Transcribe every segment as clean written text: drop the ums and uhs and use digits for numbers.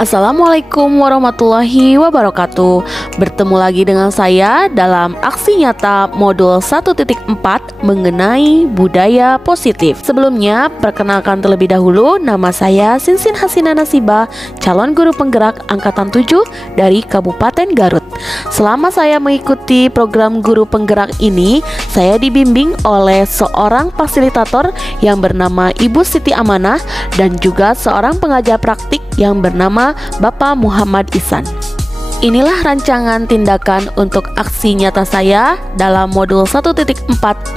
Assalamualaikum warahmatullahi wabarakatuh. Bertemu lagi dengan saya dalam aksi nyata modul 1.4 mengenai budaya positif. Sebelumnya, perkenalkan terlebih dahulu, nama saya Sinsin Hasina Nasibah, calon guru penggerak angkatan 7 dari Kabupaten Garut. Selama saya mengikuti program guru penggerak ini, saya dibimbing oleh seorang fasilitator yang bernama Ibu Siti Amanah dan juga seorang pengajar praktik yang bernama Bapak Muhammad Ihsan. Inilah rancangan tindakan untuk aksi nyata saya dalam modul 1.4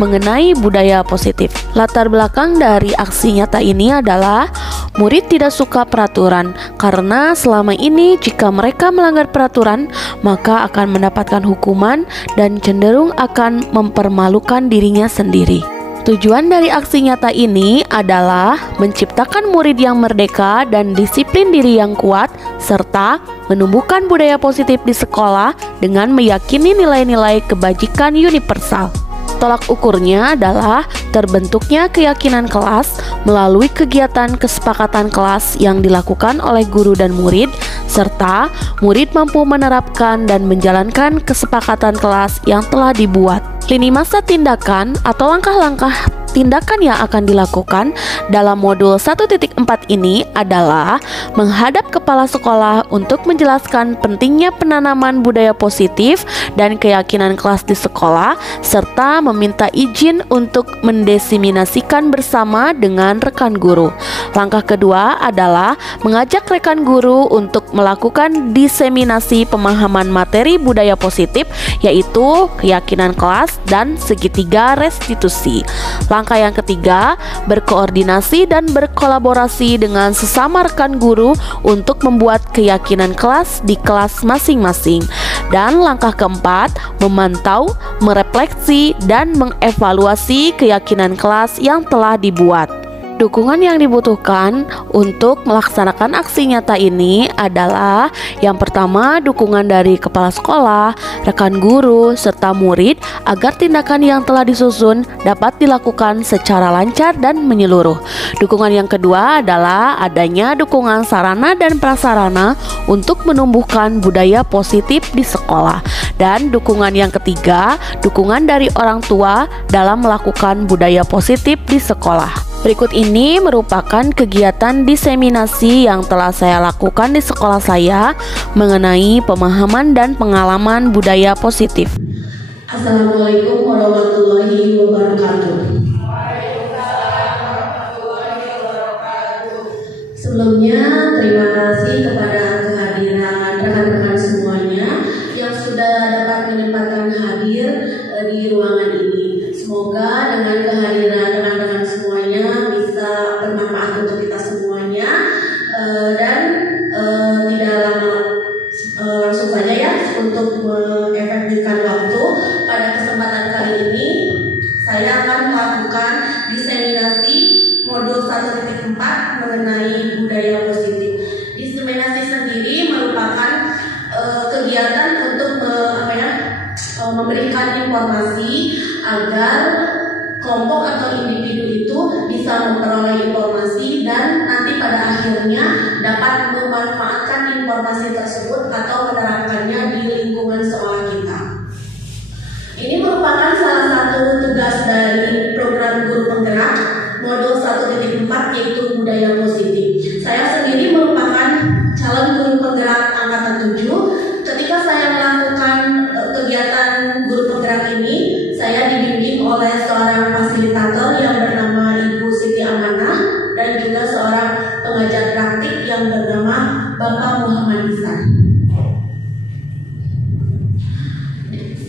mengenai budaya positif. Latar belakang dari aksi nyata ini adalah murid tidak suka peraturan karena selama ini jika mereka melanggar peraturan maka akan mendapatkan hukuman dan cenderung akan mempermalukan dirinya sendiri. Tujuan dari aksi nyata ini adalah menciptakan murid yang merdeka dan disiplin diri yang kuat, serta menumbuhkan budaya positif di sekolah dengan meyakini nilai-nilai kebajikan universal. Tolak ukurnya adalah terbentuknya keyakinan kelas melalui kegiatan kesepakatan kelas yang dilakukan oleh guru dan murid, serta murid mampu menerapkan dan menjalankan kesepakatan kelas yang telah dibuat. Lini masa tindakan atau langkah-langkah tindakan yang akan dilakukan dalam modul 1.4 ini adalah menghadap kepala sekolah untuk menjelaskan pentingnya penanaman budaya positif dan keyakinan kelas di sekolah, serta meminta izin untuk mendesiminasikan bersama dengan rekan guru. Langkah kedua adalah mengajak rekan guru untuk melakukan diseminasi pemahaman materi budaya positif, yaitu keyakinan kelas dan segitiga restitusi. Langkah yang ketiga, berkoordinasi dan berkolaborasi dengan sesama rekan guru untuk membuat keyakinan kelas di kelas masing-masing. Dan langkah keempat, memantau, merefleksi, dan mengevaluasi keyakinan kelas yang telah dibuat. Dukungan yang dibutuhkan untuk melaksanakan aksi nyata ini adalah yang pertama, dukungan dari kepala sekolah, rekan guru, serta murid agar tindakan yang telah disusun dapat dilakukan secara lancar dan menyeluruh. Dukungan yang kedua adalah adanya dukungan sarana dan prasarana untuk menumbuhkan budaya positif di sekolah. Dan dukungan yang ketiga, dukungan dari orang tua dalam melakukan budaya positif di sekolah. Berikut ini merupakan kegiatan diseminasi yang telah saya lakukan di sekolah saya mengenai pemahaman dan pengalaman budaya positif. Assalamualaikum warahmatullahi wabarakatuh. Sebelumnya, terima kasih kepada kehadiran rekan-rekan semuanya yang sudah dapat menyempatkan hadir di ruangan ini. Semoga dengan kehadiran rekan-rekan semuanya bisa bermanfaat untuk kita semuanya, dan tidak lama, langsung saja ya untuk mengefektifkan waktu. Pada kesempatan kali ini saya akan melakukan diseminasi modul 1.4 mengenai budaya positif. Diseminasi sendiri merupakan kegiatan untuk memberikan informasi agar kelompok atau individu itu bisa memperoleh informasi dan nanti pada akhirnya dapat memanfaatkan informasi tersebut atau menerapkannya di lingkungan sekolah kita. Ini merupakan salah satu tugas dari program guru penggerak modul 1.4 yaitu budaya positif. Saya sendiri merupakan calon guru penggerak angkatan 7. Ketika saya melakukan kegiatan guru penggerak ini, saya dibimbing oleh seorang fasilitator yang bernama Ibu Siti Amanah dan juga seorang pengajar praktik yang bernama Bapak Muhammad Ihsan.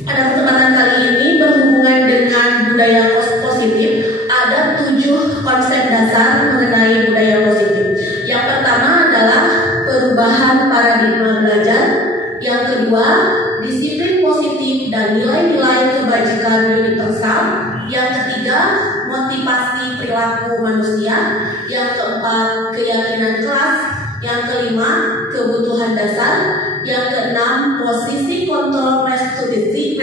Pada kesempatan kali ini berhubungan dengan budaya positif, ada 7 konsep dasar mengenai budaya positif. Yang pertama adalah perubahan paradigma belajar. Yang kedua, disiplin positif dan nilai-nilai kebajikan universal. Yang ketiga, motivasi perilaku manusia. Yang keempat, keyakinan kelas. Yang kelima, kebutuhan dasar. Yang keenam, posisi kontrol restitusi.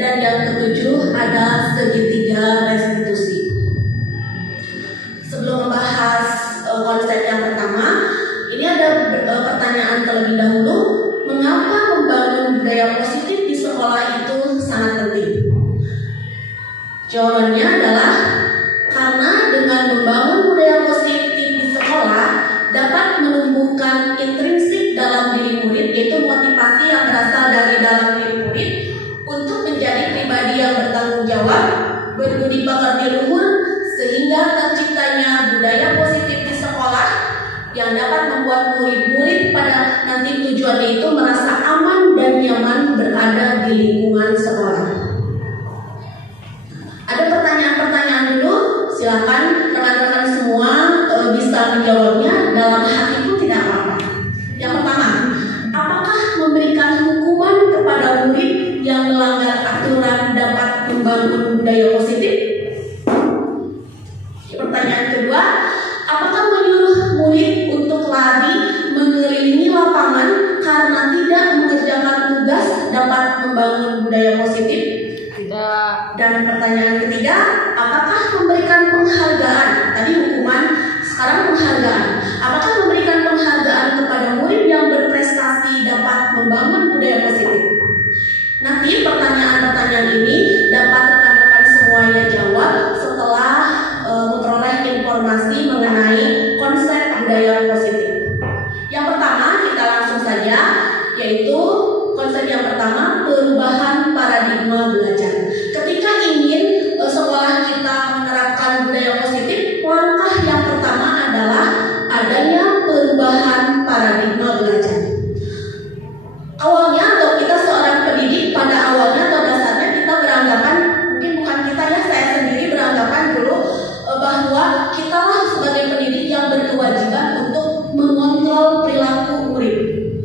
Dan yang ketujuh, ada segitiga restitusi. Sebelum membahas konsep yang pertama, ini ada pertanyaan terlebih dahulu, mengapa membangun budaya positif di sekolah itu sangat penting? Jawabannya adalah karena dengan membangun budaya positif di sekolah dapat menumbuhkan intrinsik dalam diri murid, yaitu motivasi yang berasal dari dalam diri murid untuk menjadi pribadi yang bertanggung jawab, berbudi pekerti luhur, sehingga terciptanya budaya positif di sekolah yang dapat membuat murid-murid pada nanti tujuannya itu merasa aman dan nyaman berada di lingkungan sekolah. Ada pertanyaan-pertanyaan dulu, silakan rekan-rekan semua bisa menjawabnya dalam hati pun tidak apa-apa. Yang pertama, apakah memberikan hukuman kepada murid yang melanggar aturan dapat membangun budaya positif? Pertanyaan kedua, apakah menyuruh murid untuk lari mengelilingi lapangan karena tidak mengerjakan tugas dapat membangun budaya positif? Tidak. Dan pertanyaan ketiga, apakah memberikan penghargaan? Tadi hukuman, sekarang penghargaan. Apakah memberikan penghargaan kepada murid yang berprestasi dapat membangun budaya positif? Nanti pertanyaan-pertanyaan ini dapat rekan-rekan semuanya jawab setelah memperoleh informasi mengenai konsep budaya positif. Yang pertama, kita langsung saja, yaitu konsep yang pertama, perubahan paradigma belajar. Ketika ingin sekolah kita menerapkan budaya positif, langkah yang pertama adalah adanya perubahan paradigma belajar. Awalnya, kalau kita seorang pendidik, pada awalnya atau dasarnya kita beranggapan, mungkin bukan kita ya, saya sendiri beranggapan dulu bahwa kitalah sebagai pendidik yang berkewajiban untuk mengontrol perilaku murid,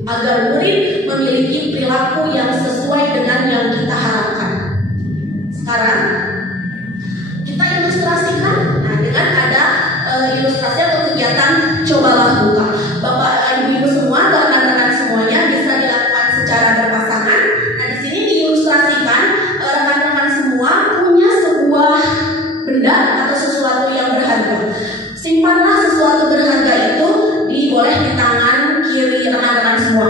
agar murid memiliki perilaku yang sesuai dengan yang kita harapkan. Sekarang kita ilustrasikan, nah dengan ada ilustrasi atau kegiatan cobalah buka. Bapak ibu semua, rekan-rekan semuanya bisa dilakukan secara berpasangan. Nah di sini diilustrasikan rekan-rekan semua punya sebuah benda atau sesuatu yang berharga. Simpanlah sesuatu berharga itu boleh di tangan kiri rekan-rekan semua.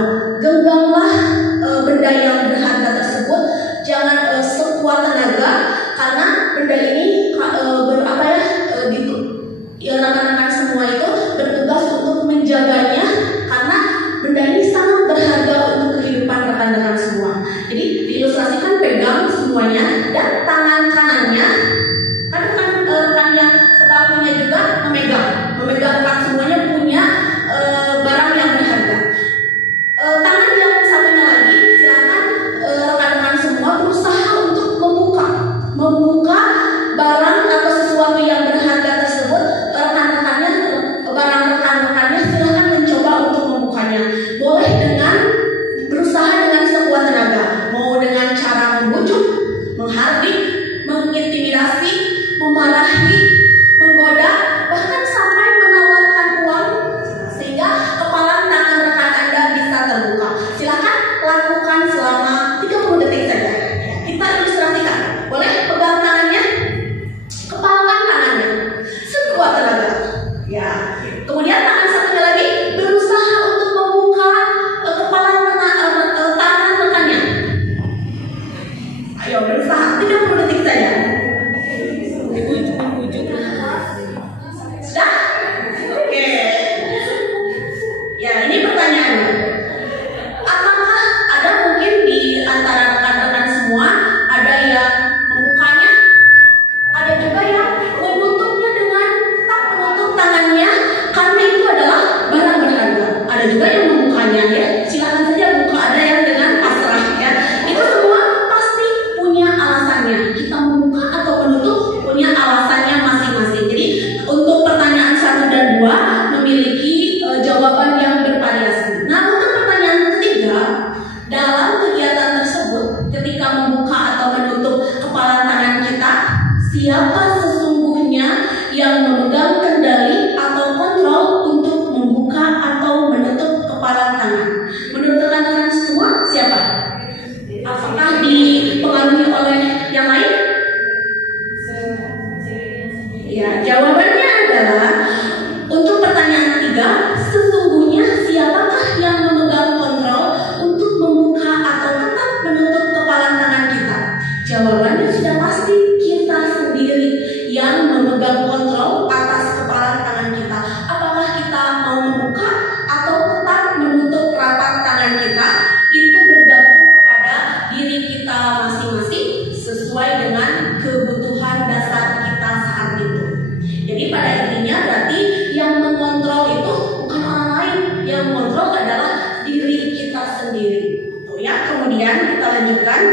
lanjutkan.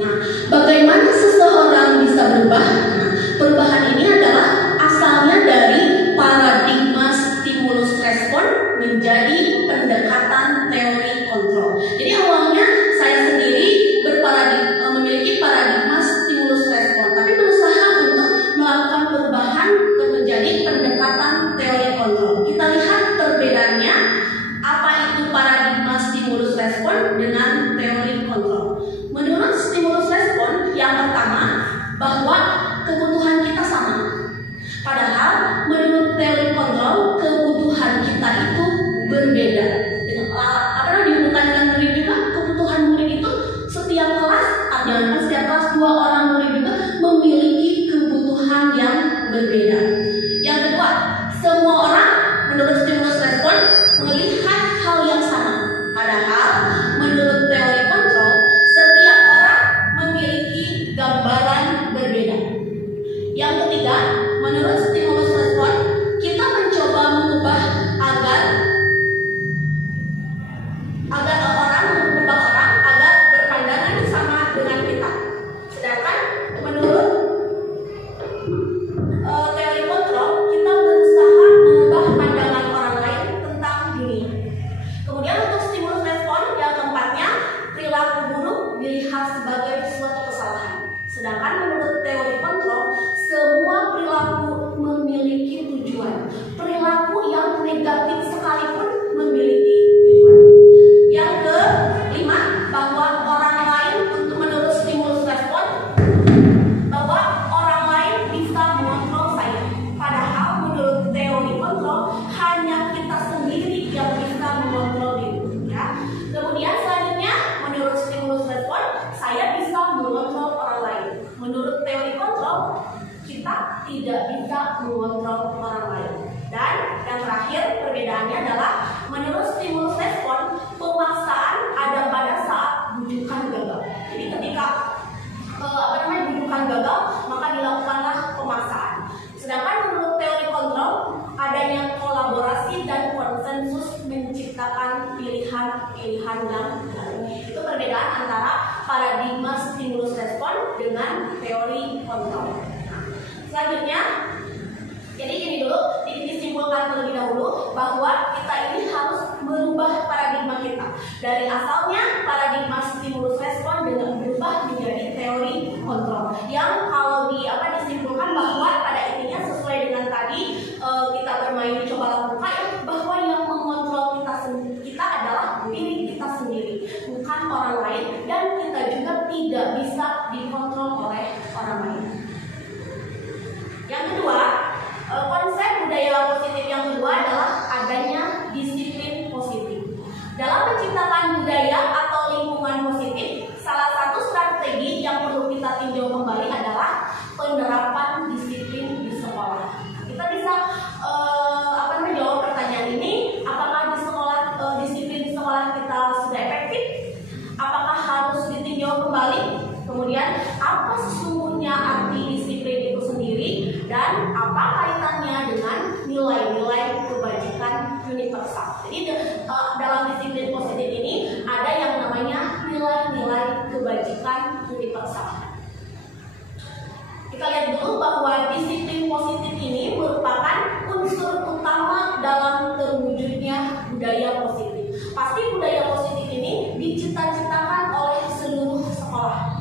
Nah, bagaimana seseorang bisa berubah? Nah, perubahan ini adalah asalnya dari paradigma stimulus respon menjadi pendekatan teori kontrol. Jadi awalnya saya sendiri memiliki paradigma stimulus respon, tapi berusaha untuk melakukan perubahan menjadi pendekatan teori kontrol. Kita lihat perbedaannya, apa itu paradigma stimulus respon dengan teori kontrol. Menurut stimulus respon, yang pertama bahwa kebutuhan kita sama. Padahal menurut teori kontrol, kebutuhan kita itu berbeda. Karena dihubungkan dengan murid juga, kebutuhan murid itu setiap kelas, artinya setiap kelas 2 orang murid juga memiliki kebutuhan yang berbeda. Yang kedua, semua orang menurut stimulus respon melihat hal yang sama. Padahal menurut teori kontrol, setiap orang memiliki gambaran berbeda. Yang ketiga, menurut stimulus respon, kita mencoba mengubah agar orang agar berpandangan sama dengan kita. Sedangkan menurut teori kontrol, kita berusaha mengubah pandangan orang lain tentang dunia. Kemudian untuk stimulus respon yang keempatnya, perilaku buruk dilihat sebagai suatu kesalahan. Sedangkan menurut teori kontrol, semua perilaku memiliki tujuan. Perilaku yang negatif sekalipun memiliki tujuan. Yang kelima, bahwa orang lain, untuk menurut stimulus respon, bahwa orang lain bisa mengontrol saya. Padahal menurut teori kontrol, hanya kita sendiri yang bisa mengontrol diri. Ya. Kemudian selanjutnya, menurut stimulus respon, saya bisa mengontrol orang lain. Menurut teori kontrol, kita tidak bisa mengontrol orang lain. Dan yang terakhir, perbedaannya adalah menurut stimulus respon, pemaksaan ada pada saat bujukan gagal. Jadi ketika bujukan gagal, maka dilakukanlah pemaksaan. Sedangkan menurut teori kontrol, adanya kolaborasi dan konsensus menciptakan pilihan-pilihan yang baru. Itu perbedaan antara paradigma stimulus respon dengan teori kontrol. Selanjutnya, jadi ini dulu disimpulkan terlebih dahulu bahwa kita ini harus merubah paradigma kita dari asalnya paradigma stimulus respon dengan berubah menjadi teori kontrol. Yang kalau disimpulkan bahwa pada intinya sesuai dengan tadi kita bermain coba lakukan ya, bahwa yang mengontrol kita adalah diri kita sendiri, bukan orang lain, dan kita juga tidak bisa dikontrol oleh orang lain. Yang kedua, konsep budaya positif yang kedua adalah adanya disiplin positif. Dalam menciptakan budaya atau lingkungan positif, salah satu strategi yang perlu kita tinjau kembali adalah penerapan disiplin di sekolah. Kita bisa menjawab pertanyaan ini, apakah di sekolah disiplin di sekolah kita sudah efektif? Apakah harus ditinjau kembali? Kemudian apa sesungguhnya arti disiplin itu sendiri dan apa kaitannya dengan nilai-nilai kebajikan universal? Jadi dalam disiplin positif ini ada yang namanya nilai-nilai kebajikan universal. Kita lihat dulu bahwa disiplin positif ini merupakan unsur utama dalam terwujudnya budaya positif. Pasti budaya positif ini dicita-citakan oleh seluruh sekolah.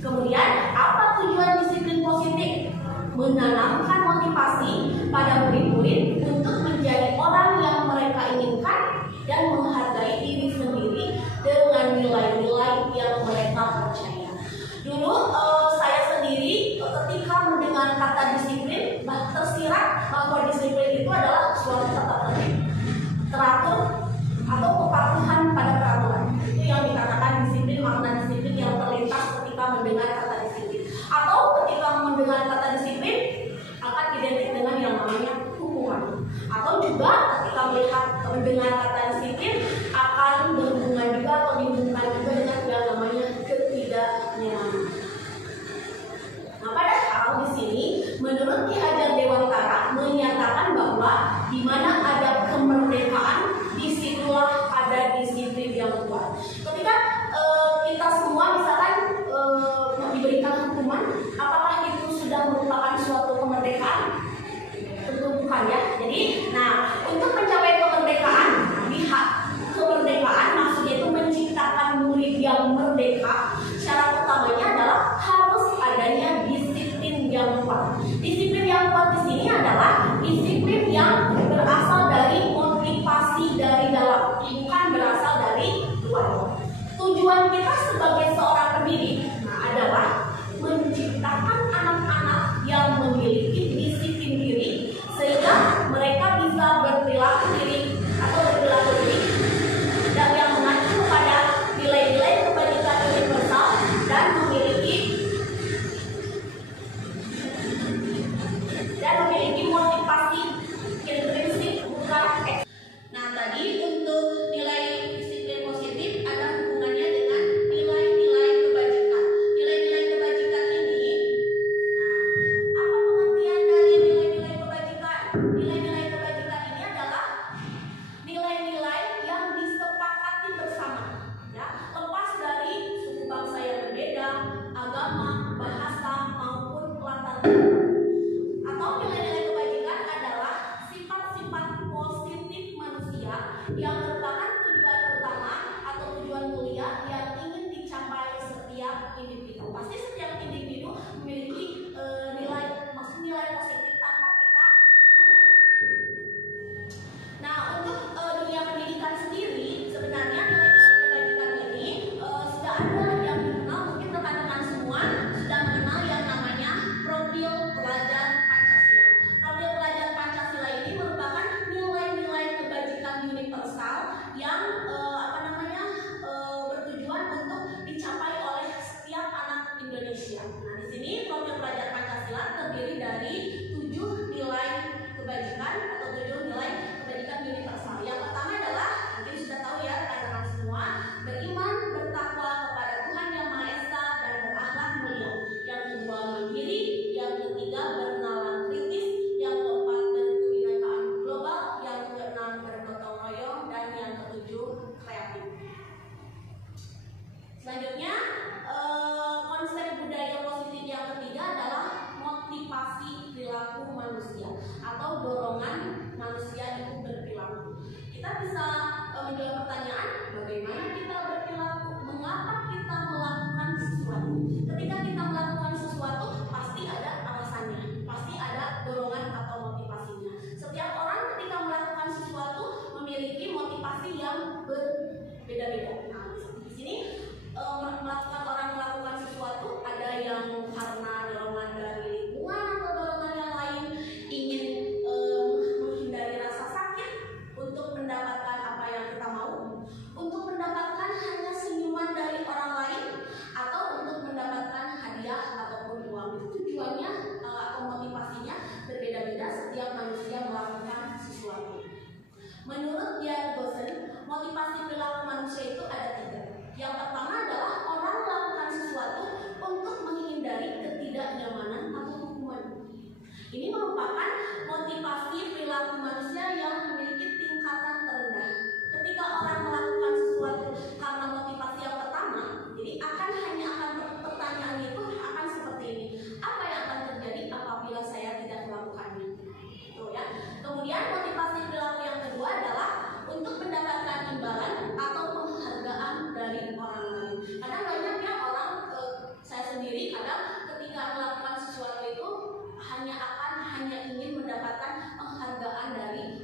Kemudian, apa tujuan disiplin positif? Menanamkan motivasi pada murid-murid untuk menjadi orang yang mereka inginkan dan menghargai diri sendiri dengan nilai-nilai yang mereka percaya. Dulu saya sendiri ketika mendengar kata disiplin, tersirat bahwa disiplin itu adalah suatu tata tertib, teratur, atau kepatuhan pada peraturan. Itu yang dikatakan disiplin, makna disiplin yang terlintas ketika mendengar kata disiplin. Atau ketika mendengar kata disiplin akan identik dengan yang namanya hukuman. Atau juga ketika mendengar kata disiplin akan berhubungan juga atau dihubungkan juga dengan yang namanya ketidaknyamanan. Nah, padahal di sini menurut Ki Hajar Dewantara menyatakan bahwa di mana ada kemerdekaan, disitulah ada disiplin yang kuat. Ketika tujuan kita sebagai seorang pendidik adalah menciptakan anak-anak yang memiliki disiplin diri sehingga mereka bisa berperilaku diri atau berperilaku diri dan yang mengacu pada nilai-nilai kebajikan universal dan memiliki motivasi intrinsik bukan eksternal. Nah, tadi untuk nilai disiplin positif ada hubungannya dengan nilai-nilai kebajikan. Nilai-nilai kebajikan ini, nah, apa pengertian dari nilai-nilai kebajikan? Nilai-nilai kebajikan ini adalah nilai-nilai yang disepakati bersama, ya, lepas dari suku bangsa yang berbeda, agama, bahasa maupun latar belakang. Atau nilai-nilai kebajikan adalah sifat-sifat positif manusia yang merupakan tujuan utama atau tujuan mulia yang ingin dicapai setiap individu. Pasti setiap individu memiliki nilai positif tanpa kita sadari. Nah, untuk dunia pendidikan sendiri sebenarnya nilai-nilai kebajikan ini sudah ada yang dikenal, mungkin rekan-rekan semua sudah mengenal yang namanya profil pelajar Pancasila. Profil pelajar Pancasila ini merupakan nilai-nilai kebajikan universal yang bertujuan untuk dicapai oleh setiap anak Indonesia. Nah, di sini profil pelajar Pancasila terdiri dari 7 nilai kebajikan atau 7 nilai kebajikan universal. Yang pertama adalah, mungkin sudah tahu ya rekan-rekan semua, beriman, bertakwa kepada Tuhan Yang Maha Esa dan berakhlak mulia. Yang kedua, mandiri. Yang ketiga, bernalar kritis. Yang keempat, berkebinekaan global. Yang keenam, bergotong royong. Dan yang ketujuh, kreatif. Selanjutnya, konsep budaya positif yang ketiga adalah motivasi perilaku manusia atau dorongan manusia itu berperilaku. Kita bisa menjawab pertanyaan, bagaimana kita berperilaku? Mengapa kita melakukan sesuatu? Ketika kita melakukan sesuatu, pasti ada alasannya, pasti ada dorongan atau motivasinya. Setiap orang ketika melakukan sesuatu memiliki motivasi yang berbeda-beda. Nah, di sini orang melakukan sesuatu ada yang karena dorongan dari lingkungan atau dorongan yang lain, ingin menghindari rasa sakit untuk mendapatkan apa yang kita mau, untuk mendapatkan hanya senyuman dari orang lain, atau untuk mendapatkan hadiah ataupun uang. Itu tujuannya atau motivasinya berbeda-beda setiap manusia melakukan sesuatu. Menurut Jan Gosen, motivasi perilaku manusia itu ada 3. Yang pertama adalah orang melakukan sesuatu untuk menghindari ketidaknyamanan atau hukuman. Ini merupakan motivasi perilaku manusia yang memiliki tingkatan terendah. Ketika orang melakukan sesuatu karena motivasi yang pertama, jadi pertanyaannya itu akan seperti ini: apa yang akan terjadi apabila saya tidak melakukannya? Itu ya. Kemudian motivasi perilaku yang kedua adalah untuk mendapatkan imbalan atau penghargaan dari orang lain. Kadang banyak ya orang, saya sendiri kadang ketika melakukan sesuatu itu hanya ingin mendapatkan penghargaan dari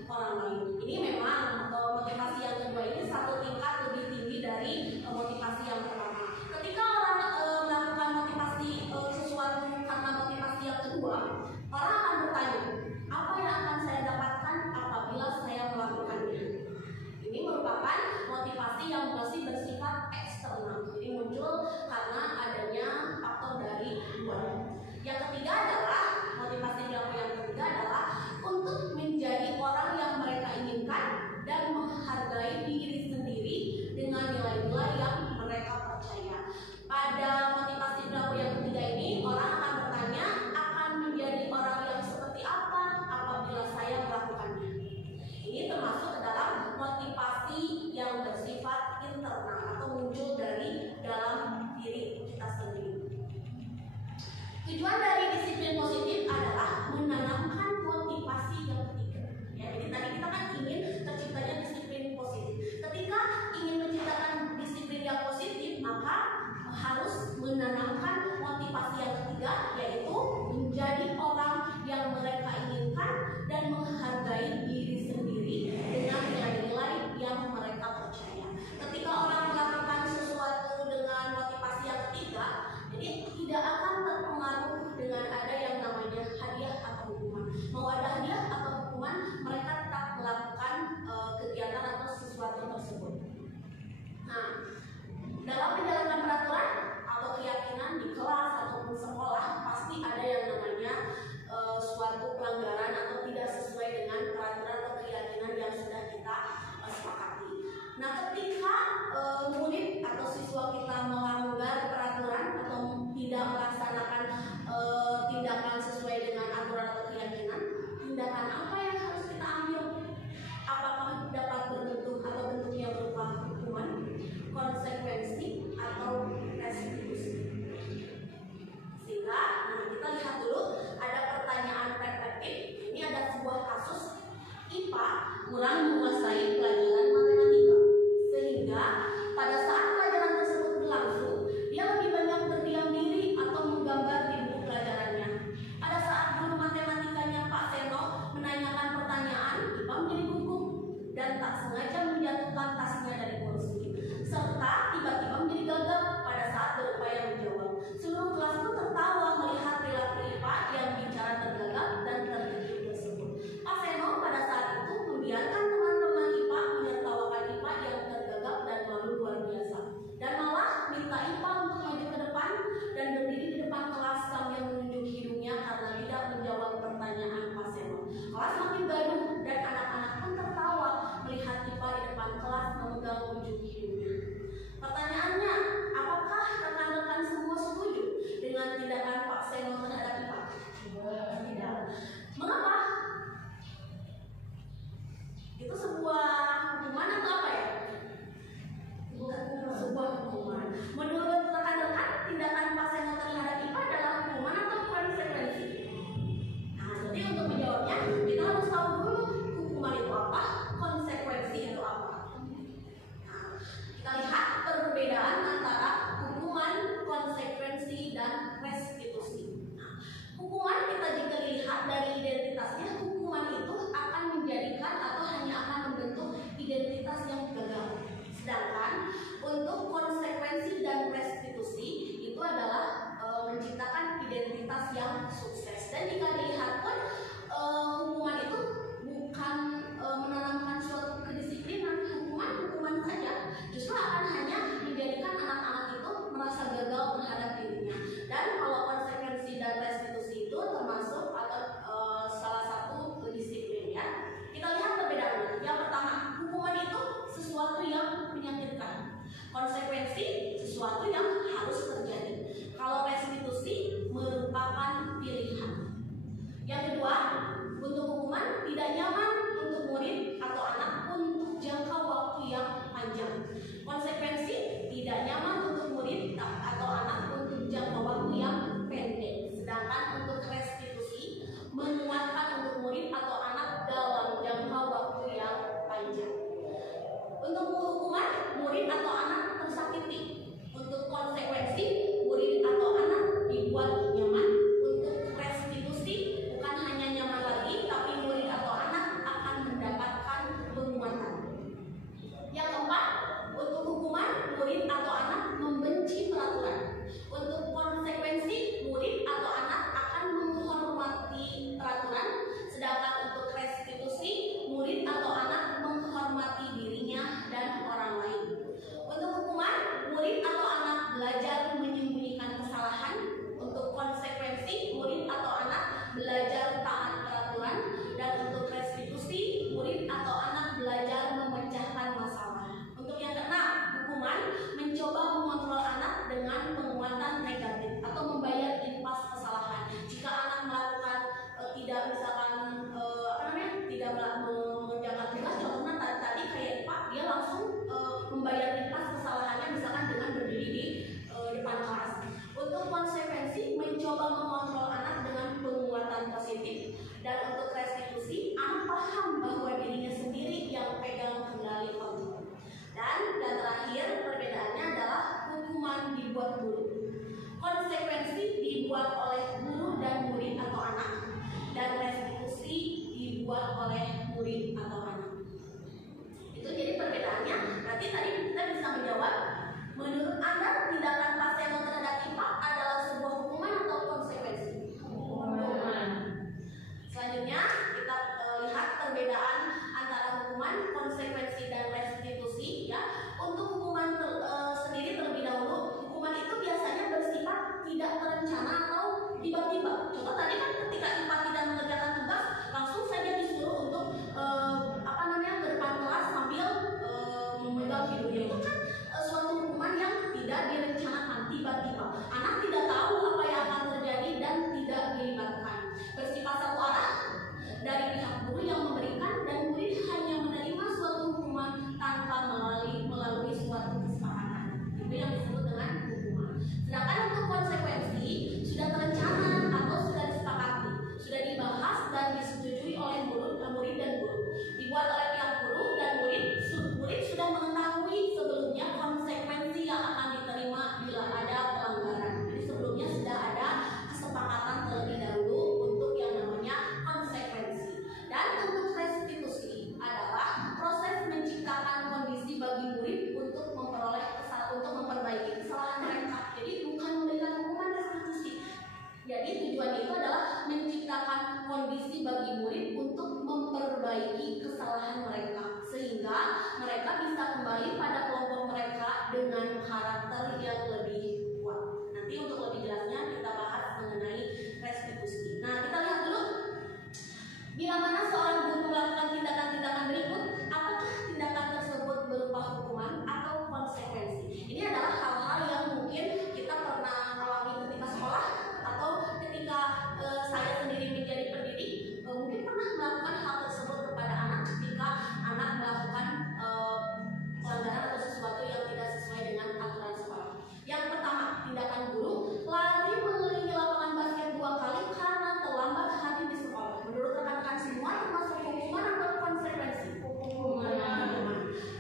yang pegang kendali kontrol. Dan terakhir perbedaannya adalah hukuman dibuat guru. Konsekuensi dibuat oleh guru dan murid atau anak, dan restitusi dibuat oleh murid atau anak. Itu jadi perbedaannya. Nanti tadi kita bisa menjawab, menurut Anda tindakan Pak Seno terhadap IPA adalah sebuah hukuman atau konsekuensi? Hukuman. Selanjutnya kita lihat perbedaan antara hukuman, konsekuensi, dan restitusi. Ya, untuk hukuman sendiri terlebih dahulu, hukuman itu biasanya bersifat tidak terencana atau tiba-tiba. Contoh tadi kan ketika IPA tidak mengerjakan tugas, langsung saja disuruh untuk ke depan kelas sambil memegang video. Itu kan suatu hukuman yang tidak direncanakan, tiba-tiba. Anak tidak tahu apa yang akan terjadi dan tidak dilibatkan. Bersifat satu arah dari pihak guru yang memberikan, dan murid hanya menerima suatu hukuman tanpa melalui suatu kesepakatan. Itu yang disebut dengan hukuman. Sedangkan untuk konsekuensi sudah terencana atau sudah disepakati, sudah dibahas dan disetujui oleh murid dan guru, dibuat oleh pihak guru dan murid sudah mengetahui sebelumnya konsekuensi yang akan diterima bila ada pelanggaran. Jadi sebelumnya sudah ada kesepakatan terlebih dahulu untuk yang namanya konsekuensi. Dan untuk restitusi adalah proses menciptakan kondisi bagi murid untuk memperbaiki kesalahan mereka. Jadi bukan memberikan hukuman restitusi. Jadi tujuan itu adalah menciptakan kondisi bagi murid untuk memperbaiki kesalahan mereka, sehingga mereka bisa kembali pada kelompok mereka dengan karakter yang lebih kuat. Nanti untuk lebih jelasnya kita bahas mengenai restitusi. Nah, kita lihat dulu, bila mana seorang guru melakukan tindakan-tindakan berikut, apakah tindakan tersebut berupa hukuman atau konsekuensi? Ini adalah hal-hal yang mungkin kita pernah alami ketika sekolah atau ketika saya sendiri menjadi pendidik, mungkin pernah melakukan hal tersebut kepada anak ketika anak melakukan pelanggaran atau sesuatu yang tidak sesuai dengan aturan sekolah. Yang pertama, tindakan guru lari mengelilingi lapangan basket 2 kali karena terlambat hadir di sekolah. Menurut rekan-rekan semua, termasuk hukuman atau konsekuensi? Hukuman.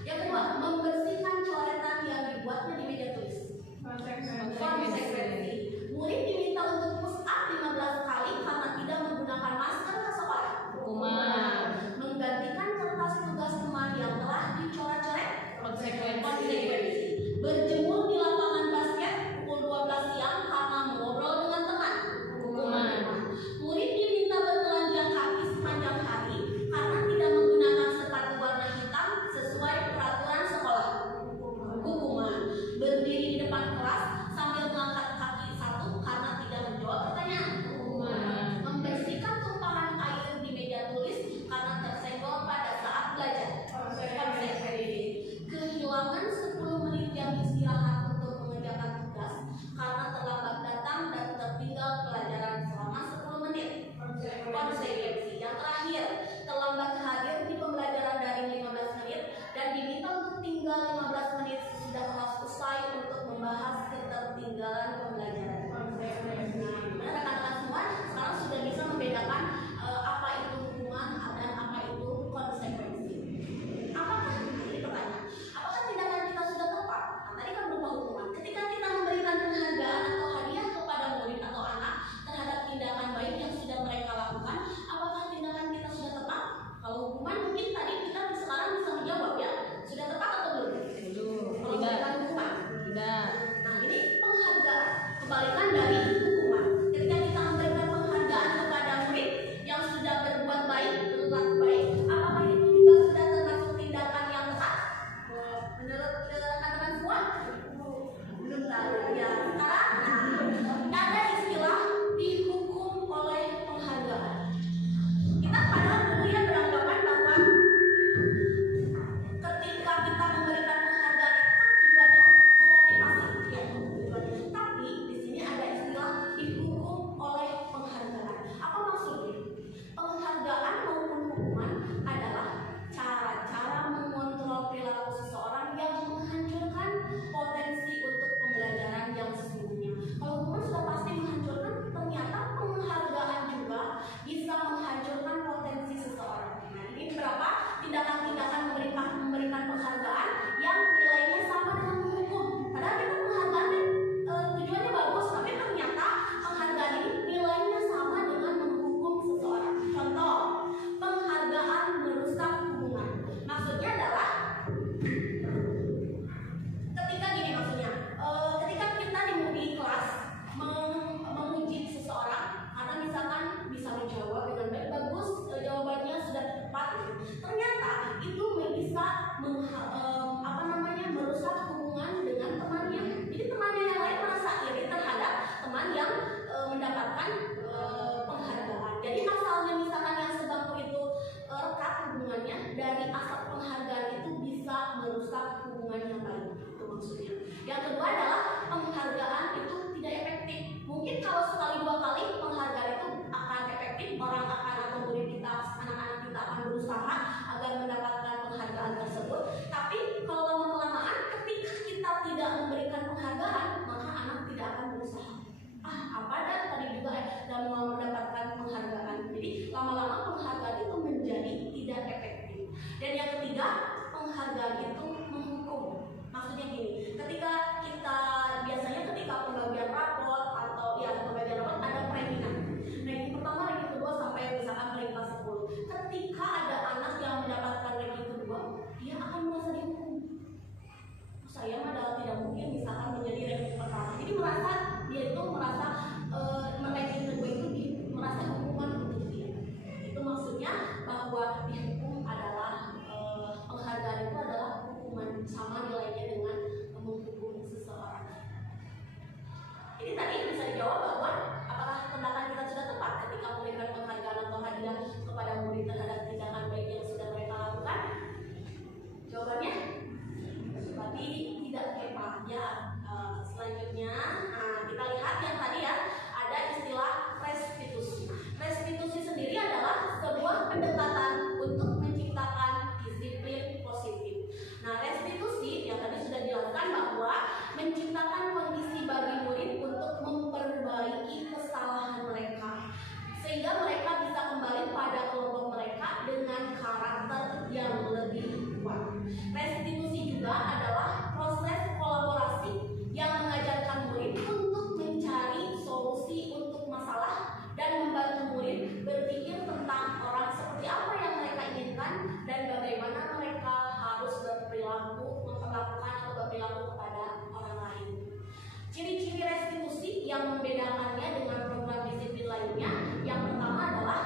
Yang kedua, membersihkan coretan yang dibuatnya di meja tulis. Konsekuensi. Murid diminta untuk push up 15 kali karena tidak menggunakan masker ke sekolah. Hukuman. Menggantikan kertas tugas teman yang telah dicoret-coret. Konsekuensi. Berjemur di lapangan basket pukul 12 siang karena mengobrol dengan teman. Hukuman. Murid diminta bertelanjang kaki sepanjang hari karena tidak menggunakan sepatu warna hitam sesuai peraturan sekolah. Hukuman. Berdiri di depan kelas sambil mengangkat kaki satu karena tidak menjawab pertanyaan. Hukuman. Membersihkan tumpahan air di meja tulis karena tersenggol pada saat belajar. Konsekuensi. Kehilangan 10 menit jam istirahat untuk mengerjakan tugas karena terlambat datang dan tertinggal pelajaran selama 10 menit. Konsekuensi. Yang terakhir, terlambat hadir di pembelajaran dari 15 menit dan diminta untuk tinggal 15 menit sesudah kelas usai untuk membahas ketertinggalan pembelajaran. Nah, rekan-rekan semua sekarang sudah bisa membedakan apa itu hukuman dan apa itu konsekuensi. Apakah ini pertanyaan? Apakah tindakan kita sudah tepat? Nah, tadi kan berupa hukuman. Ketika kita memberikan penghargaan atau hadiah kepada murid atau anak terhadap tindakan baik yang sudah mereka lakukan, apakah tindakan kita sudah tepat? Kalau hukuman mungkin tadi kita sekarang bisa menjawab, ya, sudah tepat atau belum? Kalau memberikan hukuman, tidak. Nah, ini penghargaan, kebalikan dari hukuman. Ketika kita memberikan penghargaan kepada murid, hubungan yang baik. Itu maksudnya. Yang kedua adalah penghargaan itu tidak efektif. Mungkin kalau sekali dua kali penghargaan itu akan efektif, orang akan atau murid kita, anak-anak kita akan berusaha agar mendapatkan penghargaan tersebut. Tapi kalau lama-kelamaan ketika kita tidak memberikan penghargaan, maka anak tidak akan berusaha. Apa dan tadi juga dan mau mendapatkan penghargaan. Jadi lama-lama penghargaan itu menjadi tidak efektif. Dan yang ketiga, penghargaan itu menghukum. Maksudnya gini, ketika kita biasanya ketika pembagian rapot atau pembagian rapot ada rankingan. Ranking pertama, ranking kedua sampai misalkan peringkat 10. Ketika ada anak yang mendapatkan ranking kedua, dia akan merasa dihukum. Saya mah tidak mungkin misalkan menjadi ranking pertama. Jadi dia itu merasa ranking kedua itu merasa hukuman untuk dia. Itu maksudnya bahwa dihukum adalah penghargaan itu adalah hukuman, sama nilainya dengan menghukum seseorang. Jadi tadi bisa dijawab bahwa apakah tindakan kita sudah tepat ketika memberikan penghargaan atau hadiah kepada murid terhadap tindakan baik yang sudah mereka lakukan? Jawabannya berarti tidak tepat ya. Selanjutnya kita lihat yang tadi ya, ada istilah restitusi. Restitusi sendiri adalah sebuah pendekatan untuk menciptakan disiplin positif. Nah, restitusi yang tadi sudah dilakukan bahwa menciptakan kondisi bagi murid untuk memperbaiki kesalahan mereka sehingga mereka bisa kembali pada kelompok mereka dengan karakter yang lebih kuat. Restitusi juga adalah proses kolaborasi yang mengajarkan murid untuk mencari solusi untuk masalah dan membantu murid berpikir tentang orang seperti apa yang mereka inginkan dan bagaimana mereka harus memperlakukan atau berperilaku kepada orang lain. Ciri-ciri restitusi yang membedakannya dengan program disiplin lainnya, yang pertama adalah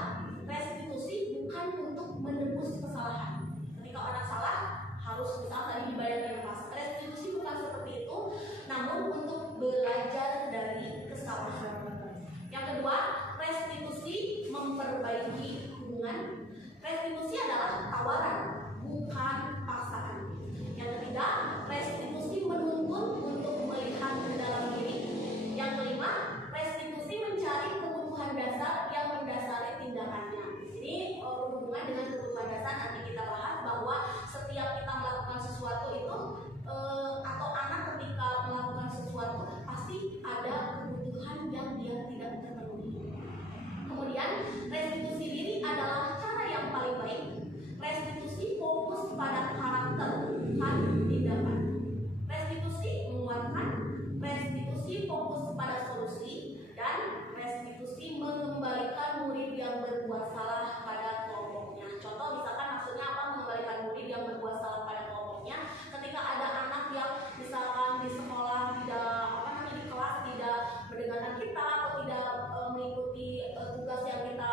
restitusi bukan untuk menebus kesalahan. Ketika anak salah harus misalnya tadi dibayarkan pas. Restitusi bukan seperti itu, namun untuk belajar dari kesalahan. Yang kedua, restitusi memperbaiki hubungan. Restitusi adalah tawaran, bukan paksaan. Yang ketiga, restitusi menuntun untuk melihat ke dalam diri. Yang kelima, restitusi mencari kebutuhan dasar yang mendasari tindakannya. Ini berhubungan dengan kebutuhan dasar, nanti kita bahas bahwa setiap kita melakukan sesuatu itu atau anak ketika melakukan sesuatu pasti ada kebutuhan yang dia tidak terpenuhi. Kemudian restitusi diri adalah cara yang paling baik. Restitusi fokus pada karakter, bukan tindakan. Restitusi menguatkan, restitusi fokus pada solusi, dan restitusi mengembalikan murid yang berbuat salah pada kelompoknya. Contoh misalkan maksudnya apa mengembalikan murid yang berbuat salah pada kelompoknya? Ketika ada anak yang misalkan di sekolah di kelas tidak mendengarkan kita atau tidak mengikuti tugas yang kita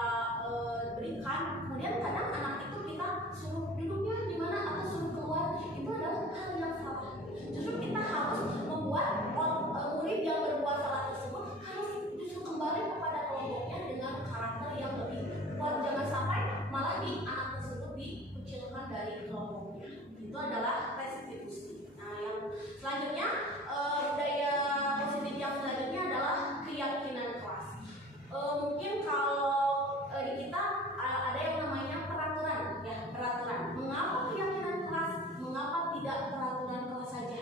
berikan, kemudian kadang anak itu kita suruh duduknya di mana atau suruh keluar, itu adalah hal yang salah. Justru kita harus membuat murid yang berbuat salah tersebut harus justru kembali kepada kelompoknya dengan karakter yang lebih kuat. Jangan sampai malah anak tersebut dikucilkan dari kelompoknya. Itu adalah restitusi. Nah, yang selanjutnya budaya positif yang selanjutnya adalah keyakinan kelas. Mungkin kalau di kita ada yang namanya peraturan. Mengapa keyakinan kelas? Mengapa tidak peraturan kelas saja?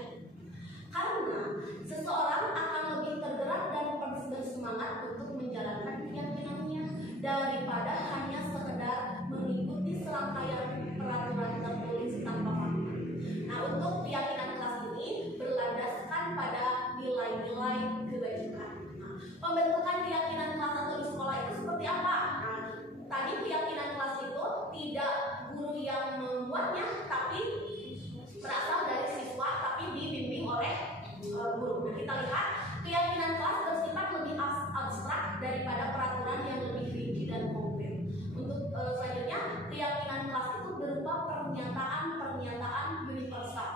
Karena seseorang akan lebih tergerak dan bersemangat untuk menjalankan keyakinannya daripada hanya sekedar mengikuti serangkaian peraturan tertulis tanpa makna. Nah, untuk keyakinan kelas ini berlandaskan pada nilai-nilai kebajikan. Nah, pembentukan keyakinan kelas atau di sekolah itu seperti apa? Nah, tadi keyakinan kelas itu tidak guru yang membuatnya, tapi berasal dari siswa, tapi dibimbing oleh guru. Nah, kita lihat keyakinan kelas bersifat lebih abstrak daripada peraturan yang lebih rinci dan konkret. Untuk selanjutnya, keyakinan kelas itu berupa pernyataan universal.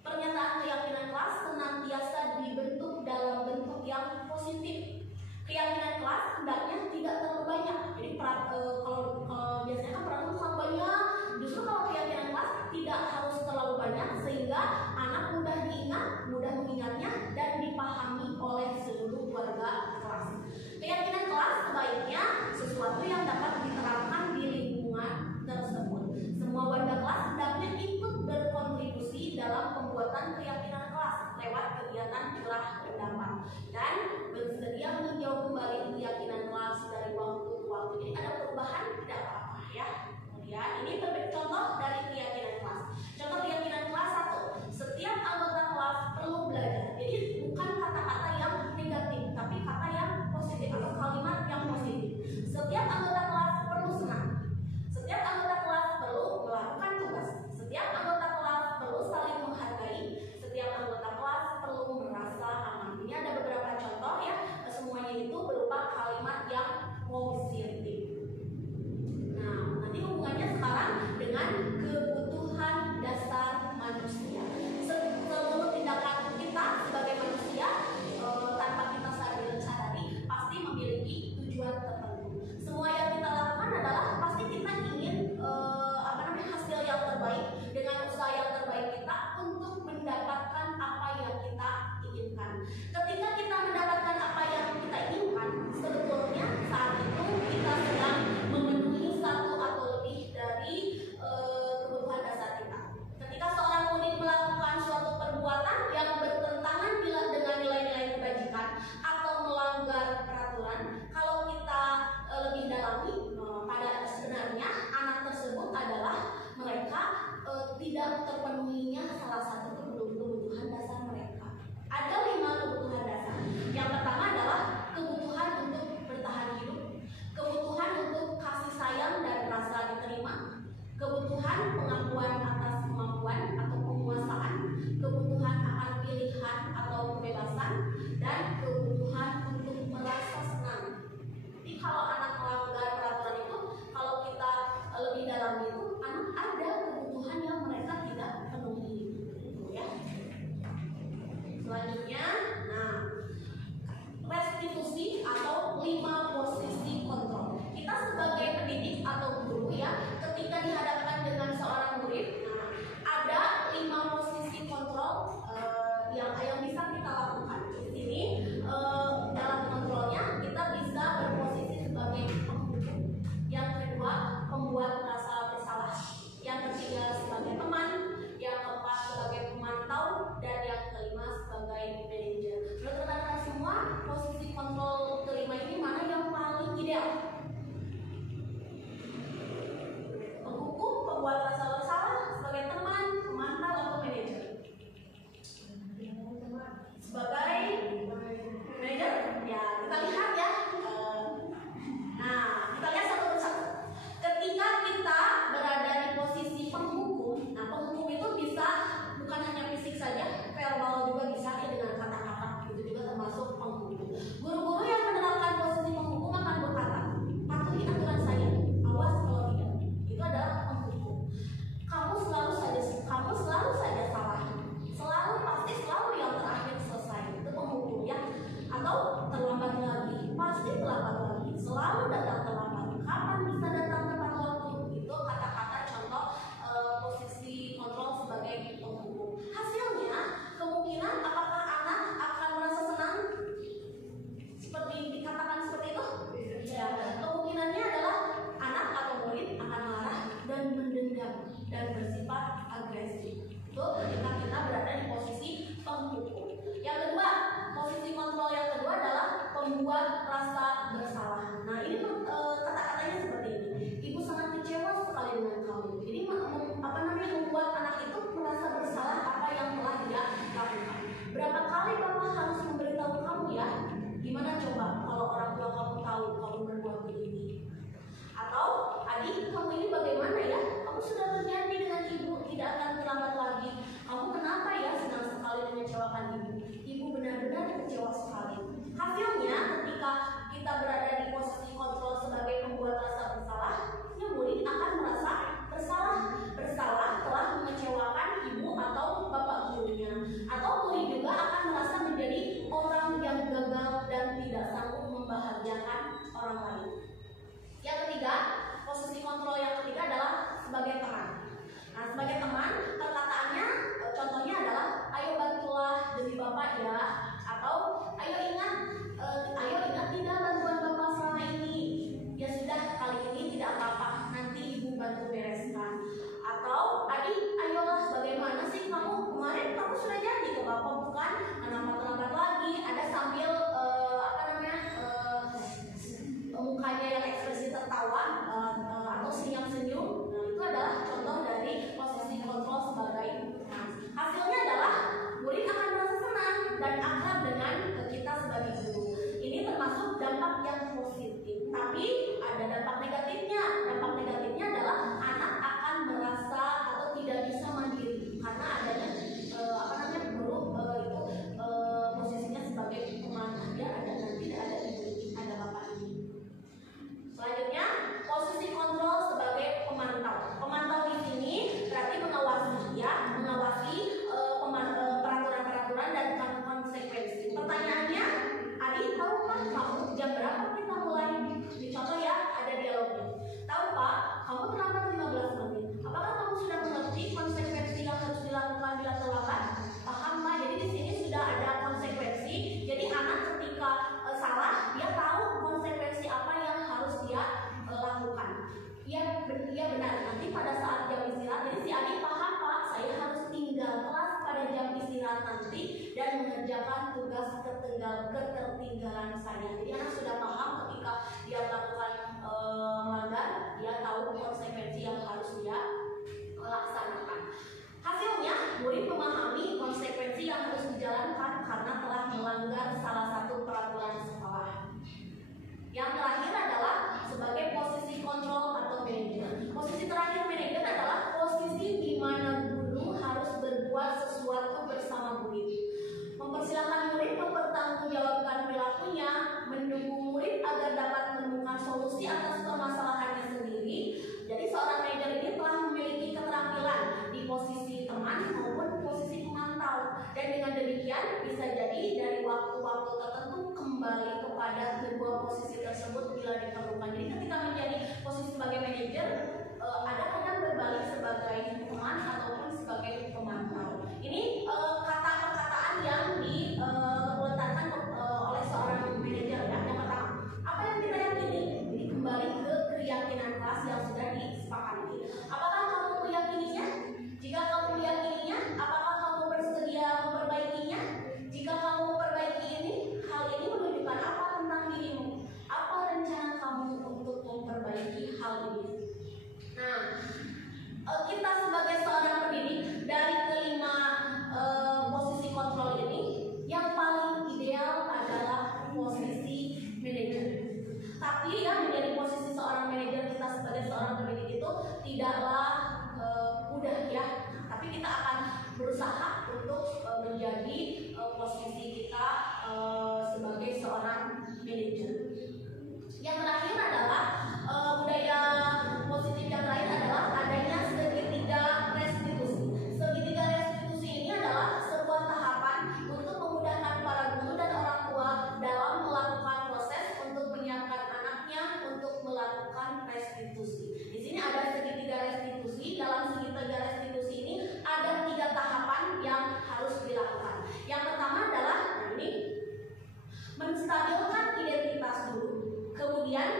Pernyataan keyakinan kelas senantiasa dibentuk dalam bentuk yang positif. Keyakinan kelas hendaknya tidak terlalu banyak. Jadi kalau biasanya kan peraturan sangat banyak. Justru kalau keyakinan kelas tidak harus terlalu banyak sehingga dan bersedia meninjau kembali keyakinan kelas dari waktu ke waktu. Jadi ada perubahan tidak apa-apa ya. Kemudian ini contoh dari keyakinan kelas. Contoh keyakinan kelas 1, setiap anggota kelas perlu belajar. Jadi bukan kata-kata yang negatif, tapi kata yang positif atau kalimat yang positif. Setiap anggota kelas perlu senang. Setiap anggota kelas perlu melakukan tugas. Setiap anggota kelas perlu saling menghargai. Setiap anggota kelas perlu merasa aman. Ini ada beberapa contoh ya. Semuanya itu berupa kalimat yang positif. Nah, nanti hubungannya sekarang dengan kebutuhan dasar manusia. Seluruh tindakan kita sebagai manusia tanpa kita sadari pasti memiliki tujuan tertentu. Semua yang kita lakukan adalah pasti kita ingin hasil yang terbaik dengan usaha yang terbaik kita untuk mendapatkan apa yang kita inginkan. Ketika kita mendapatkan apa yang kita inginkan, sebetulnya saat itu kita sedang memenuhi satu atau lebih dari kebutuhan dasar kita. Ketika seorang murid melakukan suatu perbuatan yang bertentangan dengan nilai-nilai kebajikan atau melanggar peraturan, kalau kita lebih dalami, pada sebenarnya anak tersebut adalah mereka tidak terpenuhinya salah satu kebutuhan dasar mereka. Ada 5 kebutuhan dasar. Yang pertama adalah kebutuhan untuk bertahan hidup, kebutuhan untuk kasih sayang dan rasa diterima, kebutuhan pengakuan atas kemampuan atau penguasaan, kebutuhan akan pilihan atau kebebasan, dan kebutuhan untuk merasa senang. Jadi kalau anak melanggar peraturan itu, kalau kita lebih dalam itu, anak ada kebutuhan yang mereka tidak penuhi, gitu ya. Selanjutnya, restitusi atau 5 posisi kontrol. Kita sebagai pendidik atau guru ya, ketika dihadapkan dengan seorang murid, ada 5 posisi kontrol yang bisa kita lakukan. Di sini dalam kontrolnya kita bisa berposisi sebagai penghukum. Yang kedua, pembuat merasa bersalah. Yang ketiga sebagai teman, yang keempat sebagai pemantau, dan yang kelima sebagai manajer. Menurut rekan-rekan semua, posisi kontrol kelima ini mana yang paling ideal? Penghukum, pembuat rasa bersalah, sebagai teman, pemantau, atau manajer? Sebagai manajer, ya kita lihat ya. Kita lihat satu persatu. Ketika kita berada di posisi penghukum, penghukum itu bisa bukan hanya fisik saja, verbal juga bisa ya, dengan kata-kata, itu juga termasuk penghukum. Guru-guru yang menerapkan posisi penghukum akan berkata, patuhi aturan saya, awas kalau tidak. Itu adalah penghukum. Kamu selalu saja salah. Pasti selalu yang terakhir selesai. Itu penghukum ya. Atau terlambat lagi, pasti terlambat lagi. Selalu datang terlambat. Kapan bisa datang tepat waktu? Itu kata-kata contoh posisi kontrol sebagai penghukum. Hasilnya, kemungkinan apakah anak akan merasa senang seperti dikatakan seperti itu? Ya, kemungkinannya adalah anak atau murid akan marah dan mendendam dan bersifat agresif. Itu ketika kita berada di posisi penghukum. Yang kedua, posisi kontrol yang kedua adalah pembuat rasa bersalah. Nah, ini kata-katanya seperti ini. Ibu sangat kecewa sekali dengan kamu. Jadi membuat anak itu merasa bersalah apa yang telah dia lakukan. Berapa kali Bapak harus memberitahu kamu ya? Gimana coba kalau orang tua kamu tahu kamu berbuat begini? Atau, adik, kamu ini bagaimana ya? Kamu sudah berjanji dengan ibu tidak akan terlambat lagi. Kamu kenapa ya senang sekali mengecewakan ibu? Ibu benar-benar kecewa sekali. Hasilnya, ketika kita berada di posisi kontrol sebagai pembuat rasa bersalah, murid akan merasa bersalah telah mengecewakan ibu atau bapak gurunya. Atau murid juga akan merasa menjadi orang yang gagal dan tidak sanggup membahagiakan orang lain. Yang ketiga, posisi kontrol yang ketiga adalah sebagai teman. Nah, sebagai teman, perkataannya contohnya adalah ayo bantulah demi Bapak ya, atau ayo ingat tidak bantuan Bapak selama ini. Ya sudah, kali ini tidak apa-apa, nanti Ibu bantu bereskan. Atau adik, ayolah, bagaimana sih kamu kemarin sudah janji ke Bapak bukan? Kenapa terlambat lagi? Ada sambil dan akrab dengan kita sebagai guru. Ini termasuk dampak yang positif. Tapi ada dampak negatifnya. Dampak negatifnya adalah anak akan merasa atau tidak bisa mandiri karena adanya guru itu posisinya sebagai pemantau. Dia tidak ada ibu, ada bapak ini. Selanjutnya, posisi kontrol sebagai pemantau. Pemantau di sini berarti mengawasi peraturan-peraturan dan konsekuensi. Pertanyaannya, Adi, tahukah kamu jam berapa kita mulai? Contoh ya, ada dialognya. Tahu Pak, kamu terlambat 15 menit. Apakah kamu sudah mengerti konsekuensi yang harus dilakukan bila terlambat? Paham Pak? Jadi di sini sudah ada konsekuensi. Jadi anak ketika salah, dia tahu konsekuensi apa yang harus dia lakukan. Dia benar. Nanti pada saat jam istirahat, jadi si adik paham Pak, saya harus tinggal kelas pada jam istirahat nanti dan mengerjakan tugas ketertinggalan saya. Jadi anak sudah paham ketika dia melakukan melanggar, dia tahu konsekuensi yang harus dia laksanakan. Hasilnya, murid memahami konsekuensi yang harus dijalankan karena telah melanggar salah satu peraturan sekolah. Yang terakhir adalah sebagai posisi kontrol atau manajer. Posisi terakhir manajer adalah posisi di mana guru harus berbuat sesuatu bersama murid. Mempersilahkan murid mempertanggungjawabkan perilakunya, mendukung murid agar dapat menemukan solusi atas permasalahannya sendiri. Jadi seorang manajer ini telah memiliki keterampilan di posisi teman maupun posisi pemantau. Dan dengan demikian bisa jadi dari waktu-waktu tertentu kembali kepada kedua posisi tersebut bila diperlukan. Jadi ketika menjadi posisi sebagai manajer, ada kadang berbalik sebagai teman ataupun sebagai pemantau. Ini kata perkataan yang diletakkan oleh seorang manajer ya. Yang pertama, apa yang kita yakini? Jadi kembali ke keyakinan kelas yang sudah disepakati. Apakah kamu meyakininya? Jika kamu meyakininya, apakah kamu bersedia memperbaikinya? Jika kamu memperbaiki ini, hal ini menunjukkan apa tentang dirimu? Apa rencana kamu untuk memperbaiki hal ini? Nah, kita sebagai seorang pendidik dari kelima posisi kontrol ini, yang paling ideal adalah posisi manajer. Tapi yang menjadi posisi seorang manajer kita sebagai seorang pendidik itu tidaklah mudah ya. Tapi kita akan berusaha untuk menjadi posisi kita sebagai seorang manajer. Yang terakhir adalah budaya positif yang lain adalah adanya segitiga restitusi. Segitiga restitusi ini adalah sebuah tahapan untuk memudahkan para guru dan orang tua dalam melakukan proses untuk menyiapkan anaknya untuk melakukan restitusi. Di sini ada segitiga restitusi. Dalam segitiga restitusi ini ada 3 tahapan yang harus dilakukan. Yang pertama adalah menstabilkan identitas dulu, kemudian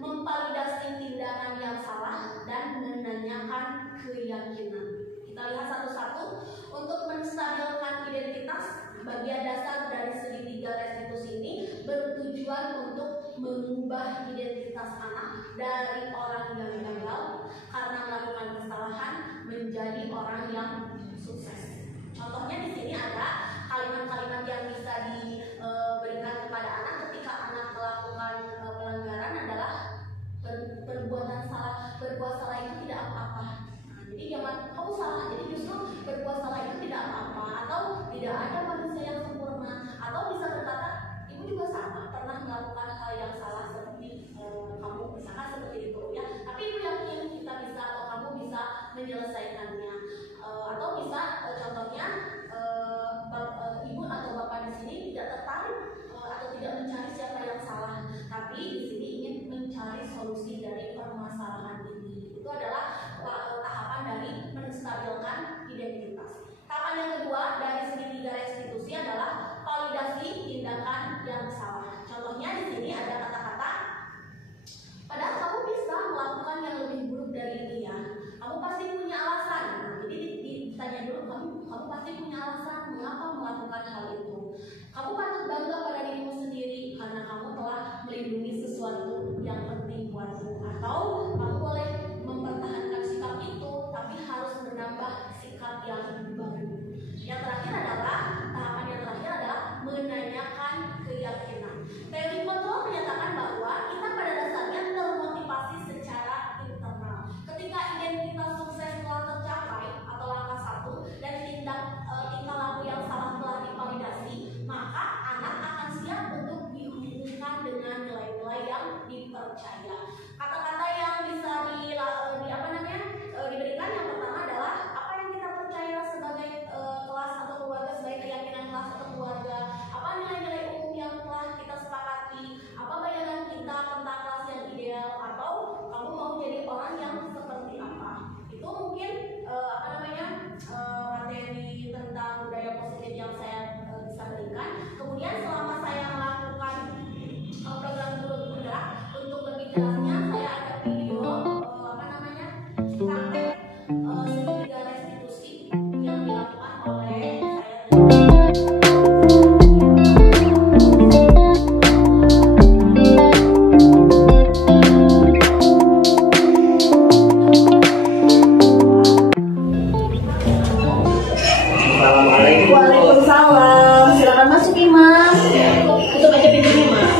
memvalidasi tindakan yang salah dan menanyakan keyakinan. Kita lihat satu-satu. Untuk menstabilkan identitas, bagian dasar dari segitiga restitusi ini bertujuan untuk mengubah identitas anak dari orang yang gagal karena melakukan kesalahan menjadi orang yang sukses. Contohnya di sini ada kalimat-kalimat yang bisa diberikan kepada anak ketika anak melakukan pelanggaran adalah berbuat salah itu tidak apa-apa. Jadi jangan kamu salah, jadi justru berbuat salah itu tidak apa-apa, atau tidak ada manusia yang sempurna, atau bisa berkata ibu juga sama pernah melakukan hal yang salah seperti kamu misalkan seperti itu ya, tapi ibu yakin kita bisa atau kamu bisa menyelesaikannya, atau bisa contohnya ibu atau bapak di sini tidak tertarik atau tidak mencari siapa yang salah, tapi di sini ingin mencari solusi dari permasalahan ini. Itu adalah tahapan dari menstabilkan identitas. Tahapan yang kedua dari segitiga restitusi adalah validasi tindakan yang salah. Contohnya di sini ada kata-kata, padahal kamu bisa melakukan yang lebih buruk dari ini ya. Kamu pasti punya alasan. Jadi ditanya dulu, kamu pasti punya alasan mengapa melakukan hal itu. Kamu patut bangga pada dirimu sendiri karena kamu telah melindungi sesuatu yang penting buatmu. Atau kamu boleh mempertahankan sikap itu, tapi harus menambah sikap Waalaikumsalam. Silakan masuk Imam. Tutup aja pintunya, Mas.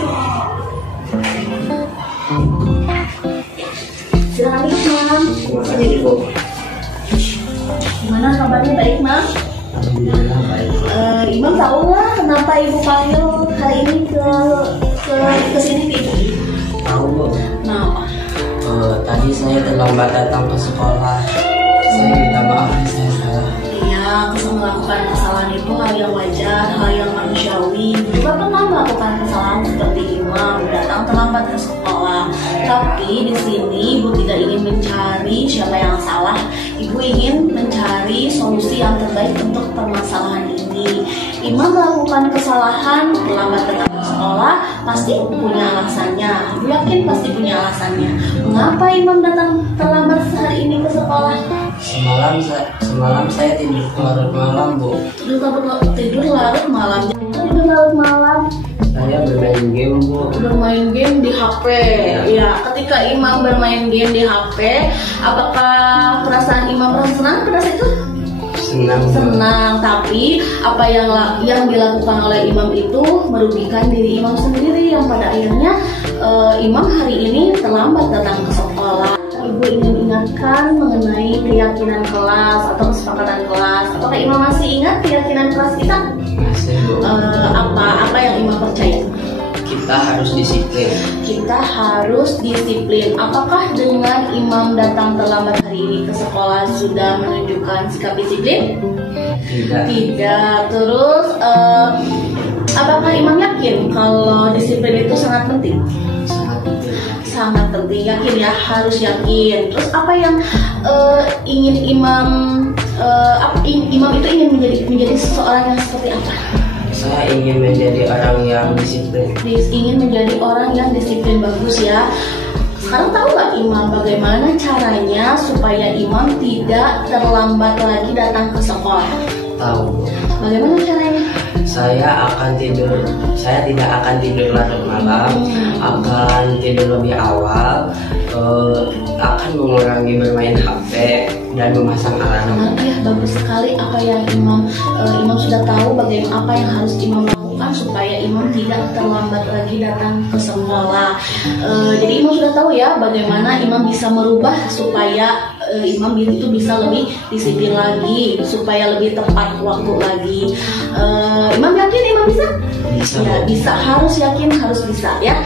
Silakan duduk, Mam. Gimana kabarnya, baik, Mam? Alhamdulillah baik. Imam tahu nggak kenapa Ibu panggil hari ini ke sini ke Ibu? Tahu Bu. Kenapa? Tadi saya terlambat datang ke sekolah. Saya minta maaf saya salah. Iya, melakukan kesalahan itu hal yang wajar, hal yang manusiawi. Juga pernah melakukan kesalahan seperti Imam datang terlambat ke sekolah. Tapi di sini Ibu tidak ingin mencari siapa yang salah. Ibu ingin mencari solusi yang terbaik untuk permasalahan ini. Imam melakukan kesalahan terlambat datang ke sekolah pasti punya alasannya. Ibu yakin pasti punya alasannya. Mengapa Imam datang terlambat hari ini ke sekolah? Semalam saya tidur larut malam Bu. Tidur larut malam. Tidur larut malam. Saya bermain game Bu. Bermain game di HP. Ya, ketika Imam bermain game di HP, apakah perasaan Imam merasa senang pada saat itu? Senang, tapi apa yang dilakukan oleh Imam itu merugikan diri Imam sendiri, yang pada akhirnya Imam hari ini terlambat datang ke sekolah. Ibu ingin ingatkan mengenai keyakinan kelas atau kesepakatan kelas. Apakah Imam masih ingat keyakinan kelas kita? Masih Bu. Apa yang Imam percaya? Kita harus disiplin. Kita harus disiplin. Apakah dengan Imam datang terlambat hari ini ke sekolah sudah menunjukkan sikap disiplin? Tidak. Terus apakah Imam yakin kalau disiplin itu sangat penting? Sangat penting, yakin ya, harus yakin. Terus apa yang ingin Imam Imam itu ingin menjadi seseorang yang seperti apa? Saya ingin menjadi orang yang disiplin. Ingin menjadi orang yang disiplin, bagus ya. Sekarang tahu nggak Imam bagaimana caranya supaya Imam tidak terlambat lagi datang ke sekolah? Tahu. Bagaimana caranya? Saya tidak akan tidur larut malam, akan tidur lebih awal, akan mengurangi bermain HP dan memasang alarm. Ya, bagus sekali apa yang Imam sudah tahu bagaimana apa yang harus Imam lakukan supaya Imam tidak terlambat lagi datang ke sekolah. Jadi Imam sudah tahu ya bagaimana Imam bisa merubah supaya Imam itu bisa lebih disiplin lagi, supaya lebih tepat waktu lagi. Imam yakin Imam bisa? Ya, bisa, harus yakin, harus bisa ya.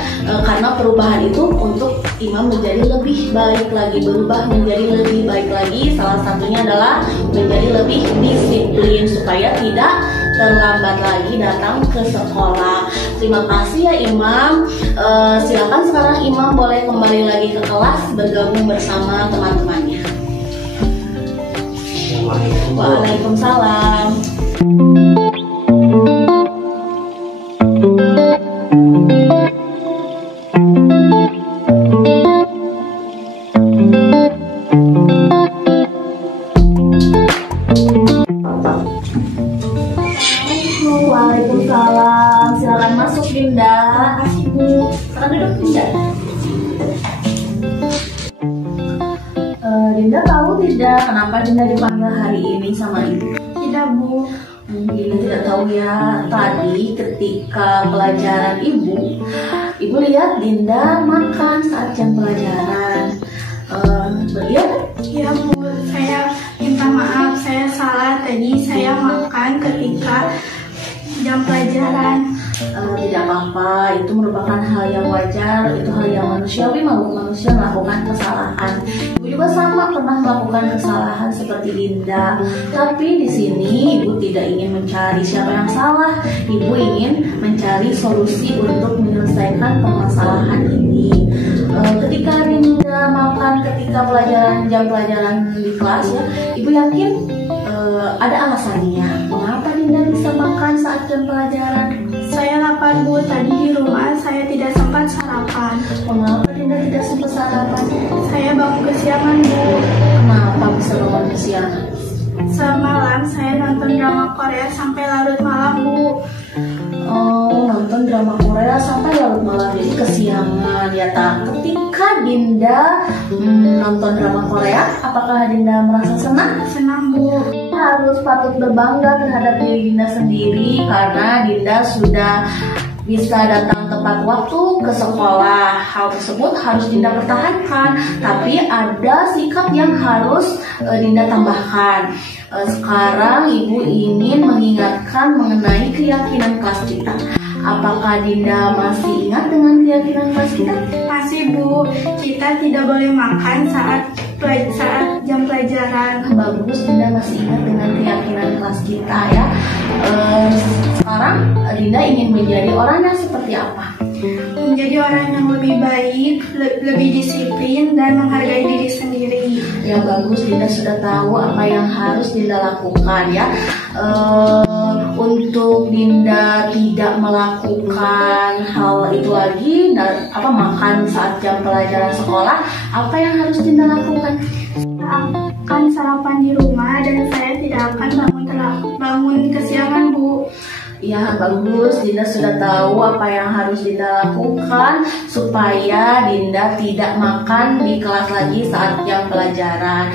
Karena perubahan itu untuk Imam menjadi lebih baik lagi, berubah menjadi lebih baik lagi. Salah satunya adalah menjadi lebih disiplin supaya tidak terlambat lagi datang ke sekolah. Terima kasih ya Imam. Silakan sekarang Imam boleh kembali lagi ke kelas bergabung bersama teman-temannya. Waalaikumsalam. Waalaikumsalam. Silakan masuk Dinda. Makasih Bu. Silakan duduk Dinda. Dinda tahu tidak kenapa Dinda dipanggil hari ini sama Ibu? Tidak Bu. Dinda tidak tahu ya. Tadi ketika pelajaran Ibu lihat Dinda makan saat jam pelajaran. Beliau? Ya Bu, saya minta maaf, saya salah. Tadi saya makan ketika jam pelajaran. Tidak apa-apa, itu merupakan hal yang wajar, itu hal yang manusiawi, manusia melakukan kesalahan. Ibu juga sama pernah melakukan kesalahan seperti Dinda, tapi di sini Ibu tidak ingin mencari siapa yang salah. Ibu ingin mencari solusi untuk menyelesaikan permasalahan ini. Ketika Dinda makan ketika jam pelajaran di kelas ya, Ibu yakin ada alasannya. Mengapa Dinda bisa makan saat jam pelajaran? Saya lapar Bu, tadi di rumah saya tidak sempat sarapan. Mengapa Dinda tidak sempat sarapan? Saya bangun kesiangan Bu. Kenapa bisa bangun kesiangan? Semalam malam saya nonton drama Korea sampai larut malam, Bu. Oh, nonton drama Korea sampai larut malam, jadi kesiangan ya tak. Ketika Dinda nonton drama Korea, apakah Dinda merasa senang? Senang, Bu. Harus patut berbangga terhadap diri Dinda sendiri karena Dinda sudah bisa datang tepat waktu ke sekolah. Hal tersebut harus Dinda pertahankan, tapi ada sikap yang harus Dinda tambahkan. Sekarang Ibu ingin mengingatkan mengenai keyakinan kelas kita. Apakah Dinda masih ingat dengan keyakinan kelas kita? Masih, Bu. Kita tidak boleh makan saat jam pelajaran. Bagus, Dinda masih ingat dengan keyakinan kelas kita ya. Sekarang Dinda ingin menjadi orang yang seperti apa? Menjadi orang yang lebih baik, lebih disiplin, dan menghargai diri sendiri. Ya bagus, Dinda sudah tahu apa yang harus Dinda lakukan ya. Untuk Dinda tidak melakukan hal itu lagi, makan saat jam pelajaran sekolah, apa yang harus Dinda lakukan? Saya akan sarapan di rumah dan saya tidak akan bangun kesiangan, Bu. Ya bagus, Dinda sudah tahu apa yang harus Dinda lakukan supaya Dinda tidak makan di kelas lagi saat jam pelajaran.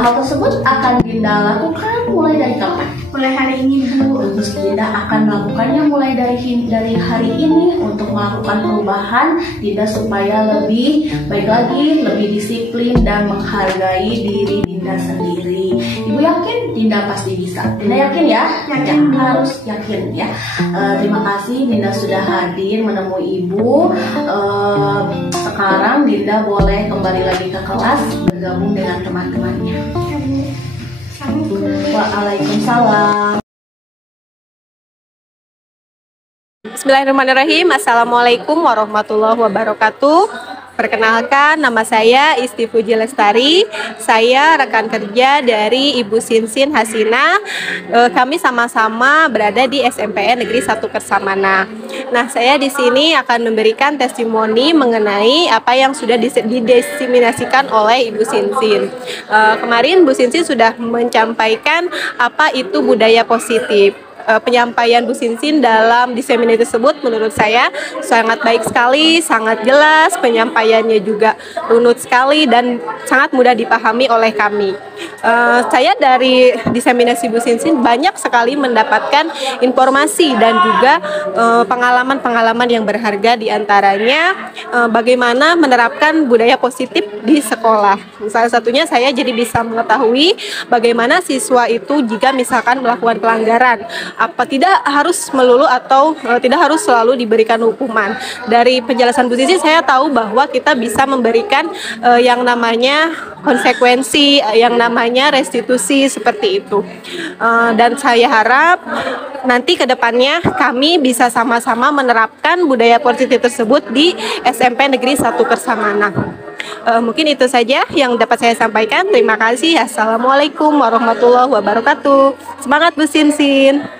Hal tersebut akan Dinda lakukan mulai dari kapan? Mulai hari ini, Bu. Terus Dinda akan melakukannya mulai dari hari ini untuk melakukan perubahan Dinda supaya lebih baik lagi, lebih disiplin dan menghargai diri Dinda sendiri. Ibu yakin Dinda pasti bisa. Dinda yakin ya? Yakin. Harus yakin ya. Terima kasih Dinda sudah hadir menemui Ibu. Sekarang Dinda boleh kembali lagi ke kelas bergabung dengan teman-temannya. Ya, Bu. Assalamualaikum. Waalaikumsalam. Bismillahirrahmanirrahim. Assalamualaikum warahmatullahi wabarakatuh. Perkenalkan, nama saya Isti Puji Lestari. Saya rekan kerja dari Ibu Sinsin Hasina. Kami sama-sama berada di SMPN Negeri 1 Kersamana. Nah, saya di sini akan memberikan testimoni mengenai apa yang sudah didiseminasikan oleh Ibu Sinsin. Kemarin Bu Sinsin sudah menyampaikan apa itu budaya positif. Penyampaian Bu Sinsin dalam diseminasi tersebut menurut saya sangat baik sekali, sangat jelas, penyampaiannya juga runut sekali dan sangat mudah dipahami oleh kami. Saya dari diseminasi Bu Sinsin banyak sekali mendapatkan informasi dan juga pengalaman-pengalaman yang berharga, diantaranya bagaimana menerapkan budaya positif di sekolah. Salah satunya saya jadi bisa mengetahui bagaimana siswa itu jika misalkan melakukan pelanggaran, tidak harus melulu atau tidak harus selalu diberikan hukuman. Dari penjelasan Bu Sinsin saya tahu bahwa kita bisa memberikan yang namanya konsekuensi, yang namanya restitusi seperti itu. Dan saya harap nanti ke depannya kami bisa sama-sama menerapkan budaya positif tersebut di SMP Negeri 1 Kersamana. Mungkin itu saja yang dapat saya sampaikan. Terima kasih. Assalamualaikum warahmatullahi wabarakatuh. Semangat Bu Sinsin.